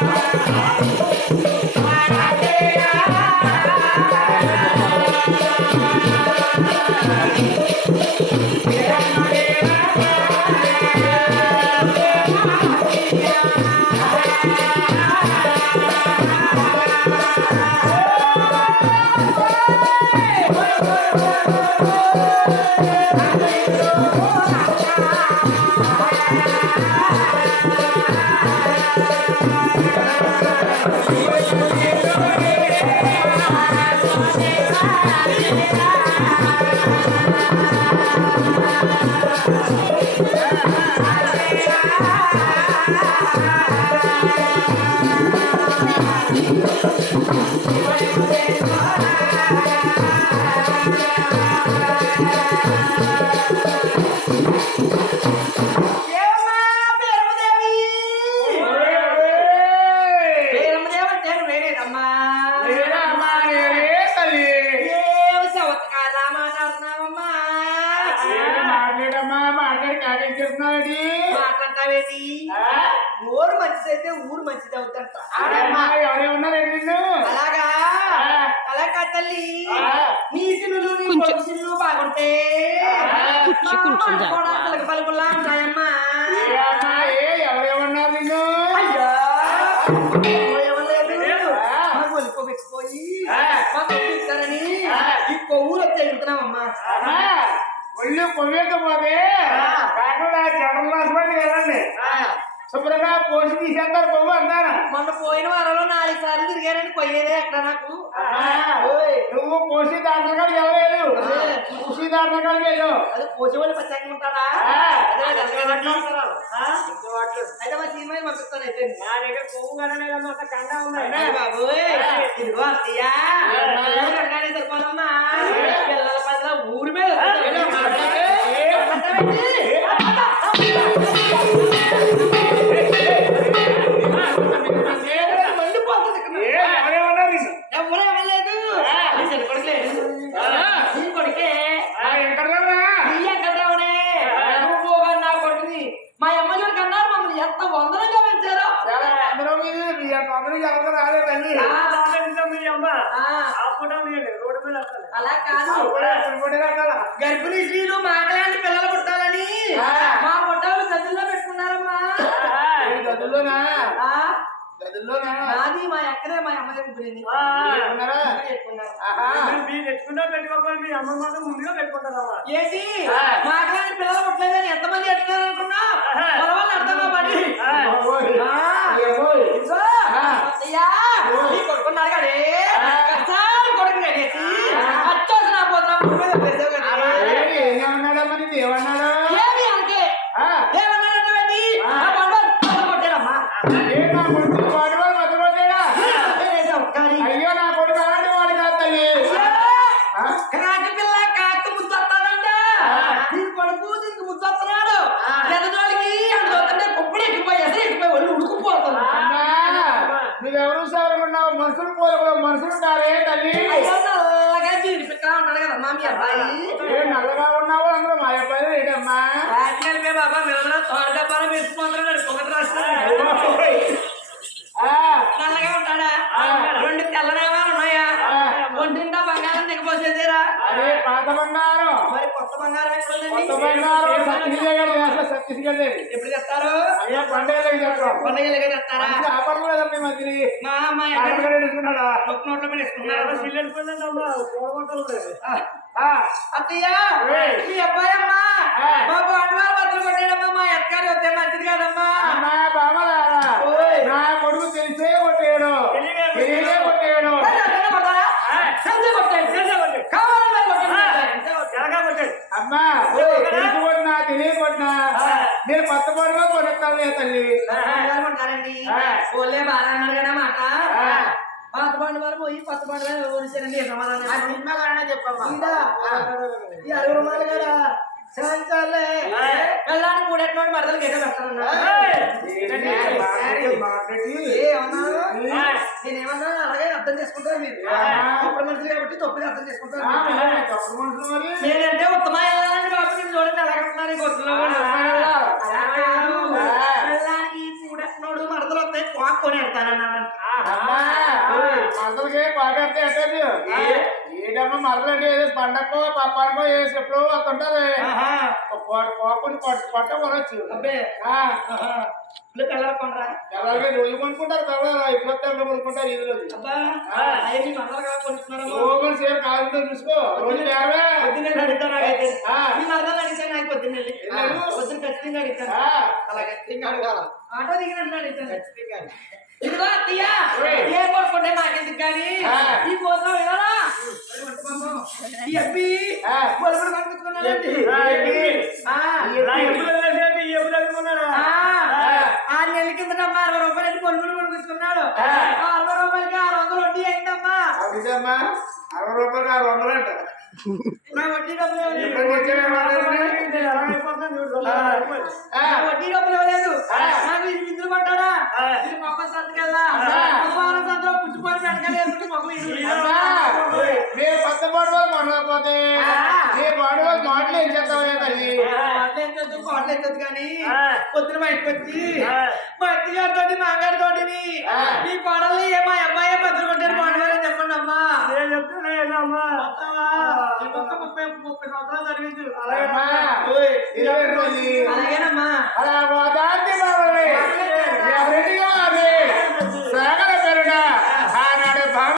なるほど。ఊరు మంచిదైతే ఊరు మంచిది అవుతుంట అలాగా? అలాగా తల్లి. నీ సిల్లులు నీ బాగుంటే. పలుకు పలుకులా ఉంటాయమ్మా ఈ వచ్చి ఎగురుతున్నామమ్మా ఒళ్ళు పొయ్యకపోతే కాకుండా జనరల్ హాస్పిటల్కి వెళ్ళండి. శుభ్రంగా పోసి తీసేస్తారు కొవ్వు అంటారా మొన్న పోయిన వారంలో నాలుగు సార్లు తిరిగారని పోయేదే ఎక్కడ నాకు? ఓయ్, నువ్వు పోసి దాంట్లో కాడికి వెళ్ళలేదు. పోసి దాంట్లో కాడికి వెళ్ళు. అదే పోసే వాళ్ళు ప్రత్యేకంగా ఉంటారా? అయితే మా సినిమా పంపిస్తాను అయితే. నా దగ్గర కొవ్వు అంత కండా ఉంది అయ్య ఎంత వందనంగా పెంచారో అందరూ మీది, మీ యొక్క అందరూ ఎవరు రాలేదు తల్లి. ఆ. మీ అమ్మ. ఆ, మీయండి, రోడ్డు మీద. అలా కాదు? గర్భిణీ స్త్రీలు మాట్లాడి పిల్లలు పుట్టాలని ఆ. మా పుట్టాలు గదుల్లో పెట్టుకున్నారమ్మా ఏ గదుల్లోనా? ఆ, గదుల్లోనా? నాది మా ఎక్కడే మా అమ్మ పెట్టుకోవాలి మీ అమ్మ మాత్రం ముందుగా పెట్టుకుంటారమ్మా ఏంటి. మాట్లాడి పిల్లలు పుట్టలేదని ఎంతమంది ఎట్టున్నారు కొడుకున్నాడు కదే కసారి కొడుకు కనేసి అచ్చోసి నా పోతున్నా భూమి మీద వేసావు కదా ఏంటి, ఏమన్నాడమ్మా నీకు? ఏమన్నాడు? ఏమి అంతే ఆ, ఏమన్నాడంటే ఆ. ఆ బండలు కొట్టాడమ్మా ఏ నా కొడుకు వాడివాడు మధ్యపోతాడా? వేసావు కానీ అయ్యో నా కొడుకు అలాంటి వాడు కాదు తల్లి ఆ? కాకి పిల్ల కాకి ముద్దొస్తానంట దీని కొడుకు దీనికి ముద్దొస్తున్నాడు ఎదజోడికి అటు చూస్తుంటే కుప్పడి ఎక్కిపోయి ఎసరు ఎక్కిపోయి ఒళ్ళు ఉడుకుపోతుంది అమ్మా, నువ్వెవరు మనుషులు పోలకుండా మనుషులు కాదే తల్లి? నల్లగా జీడిపిక్కా ఉంటాడు కదా మా మీ అబ్బాయి నల్లగా ఉన్నావు అందరూ మా అబ్బాయి ఏంటమ్మా బాబా మీరు తోట డబ్బాలు వేసుకుంటున్నాడు పొగటి రాష్ట్రం ఆ, నల్లగా ఉంటాడా ఆ. రెండు తెల్లనేమాలు ఉన్నాయా ఆ. ఒంటింటా బంగారం దిగిపోసేదేరా అదే పాత బంగారం. మరి కొత్త బంగారం కొత్త బంగారం. సత్తిగడ చేస్తా సత్తిగడ ఎప్పుడు చెప్తారు అయ్యా పండుగలకు మంచి ఆఫర్లు లేదమ్మా ఈ మధ్యని మా అమ్మాయి ఎక్కడ? నోట్లో అత్తయ్య. మీ అబ్బాయి అమ్మా ఆ. మా అమ్మా కొట్టినా తెలియ కొట్టినా? నేను కొత్త తల్లి. ఓలే బాగా అన్నారు కదా మాట. ఆ. పాత వారు పోయి కొత్త బండి వారు ఓడిచారండి సమాధానం చెప్పమ్మా? ఈ అరవై రూపాయలు కదా. సంచాలే వెళ్ళడానికి కూడెట్లోని మరదలు గెట పెడతానన్నా ఏంటంటే మాట్లాడి మాట్లాడి. ఏమన్నాను నేనేమన్నా అలాగే అర్థం చేసుకుంటారు మీరు. తప్పుడు మనుషులు కాబట్టి తప్పుగా అర్థం చేసుకుంటారు ఆ, మరి తప్పుడు మనుషులు మరి నేనంటే ఉత్తమ వెళ్ళాలని బాబు నేను చూడండి ఎలాగంటున్నారు ఈ గొంతులో కూడా. ఆ. అలా కాదు. ఆ. వెళ్ళడానికి కూడెట్టినోడు మరదలు వస్తాయి పాక్కొని వెళ్తానన్నాడంట అమ్మా మరదలకి ఎట్టదు ఏదో పండక్కో పప్పానికో వేసి ఎప్పుడో వస్తుంటది. ఆహా. కోపని కొట్ట కొనొచ్చు. అబ్బే. ఆ, ఆహా. ఇల్లు పిల్లలు కొనరా? ఎవరికి రోజు కొనుక్కుంటారు పిల్లలు ఇప్పుడు వస్తారు కొనుక్కుంటారు ఇది రోజు కదా చూసుకో. రోజు అడుగుతాను పొద్దున్న ఖచ్చితంగా అడుగుతాను అడగాల. ఆటో దిగినట్లు అడుగుతాను ఇదిగో అత్తయ్య ఓయ్. ఏ కొనుక్కుంటే మాకెందుకు కానీ? ఆ. ఈ కోసం వినాలా ఈ అబ్బి ఆ. పొలుపులు కనిపించుకున్నాడండి ఆ, ఏంటి? ఆ. నా ఎప్పుడు తెలిసేది ఎప్పుడు అనుకున్నాడా ఆ. ఆరు నెలల కిందట అమ్మా అరవై రూపాయలు పొలుపులు కొనుక్కుంటున్నాడు ఆ. ఆ అరవై రూపాయలకి ఆరు వందలు వడ్డీ అయిందమ్మా. అరవై రూపాయలు ఆరు వందలు అంట. నా వడ్డీ డబ్బులు ఇవ్వలేదు. ఎప్పుడు వచ్చావే మాట్లాడుతున్నా? ఎలా అయిపోతుందో చూడు. ఆ, నా వడ్డీ డబ్బులు ఇవ్వలేదు. నాకు ఇది బిందులు పట్టాడా ఆ. ఇది మొక్క సంతకెళ్ళా సంతలో పుచ్చిపోయి వేసుకుని మొక్క అమ్మా, మీరు కొత్త పాడు. మీ పాడు మాటలు ఏం చేస్తావు తల్లి ఎత్తొద్దు కానీ. పొద్దున బయటకు వచ్చి ఆ. మా అత్తగారితోటి మా గారితోటిని ఆ. మీ కోడల్ని ఏ మా అబ్బాయి భద్ర కొట్టారు బాగుండాలని చెప్పండి అమ్మా నేను చెప్తున్నా ఏంటమ్మా? ముప్పై ముప్పై సంవత్సరాలు జరిగింది. అలాగే అలాగేనమ్మా. అలా